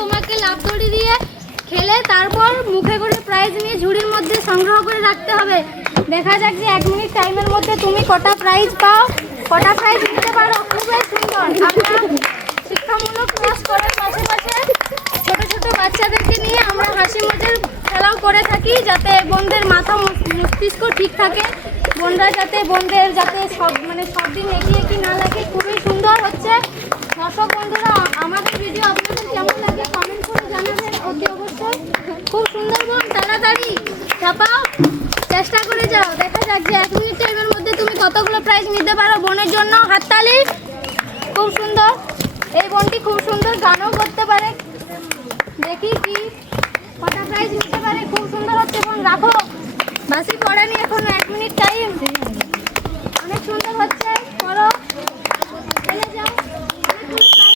তোমাকে লাফ দড়ি দিয়ে খেলে তারপর মুখে করে প্রাইজ নিয়ে ঝুড়ির মধ্যে সংগ্রহ করে রাখতে হবে। দেখা যাক যে 1 মিনিট টাইমের মধ্যে তুমি কটা প্রাইজ পাও, কটা প্রাইজ নিতে পারো। খুবই সুন্দর। আমরা শিক্ষামূলক ক্লাস করার পাশাপাশি ছোট ছোট বাচ্চাদেরকে নিয়ে আমরা হাসি মজার খেলাও করে থাকি, যাতে বোনদের মাথা মস্তিষ্ক ঠিক থাকে, বোনরা যাতে সব দিন একই না লাগে। খুবই সুন্দর হচ্ছে। দর্শক বন্ধুরা, আমাদের ভিডিও আপনাদের কেমন লাগে কমেন্ট করে জানাবেন অতি অবশ্যই। খুব সুন্দর বোন, তাড়াতাড়ি চাপাও, চেষ্টা করে যাও। দেখা যাক যে 1 মিনিট টাইমের মধ্যে তুমি কতগুলো প্রাইজ নিতে পারো। বোনের জন্য হাততালি। খুব সুন্দর, এই বোনটি খুব সুন্দর গানও করতে পারে। দেখি কি কটা প্রাইজ নিতে পারে। খুব সুন্দর হচ্ছে বোন, রাখো, বাসি পড়েনি এখনো, 1 মিনিট টাইম। অনেক সুন্দর হচ্ছে, করো।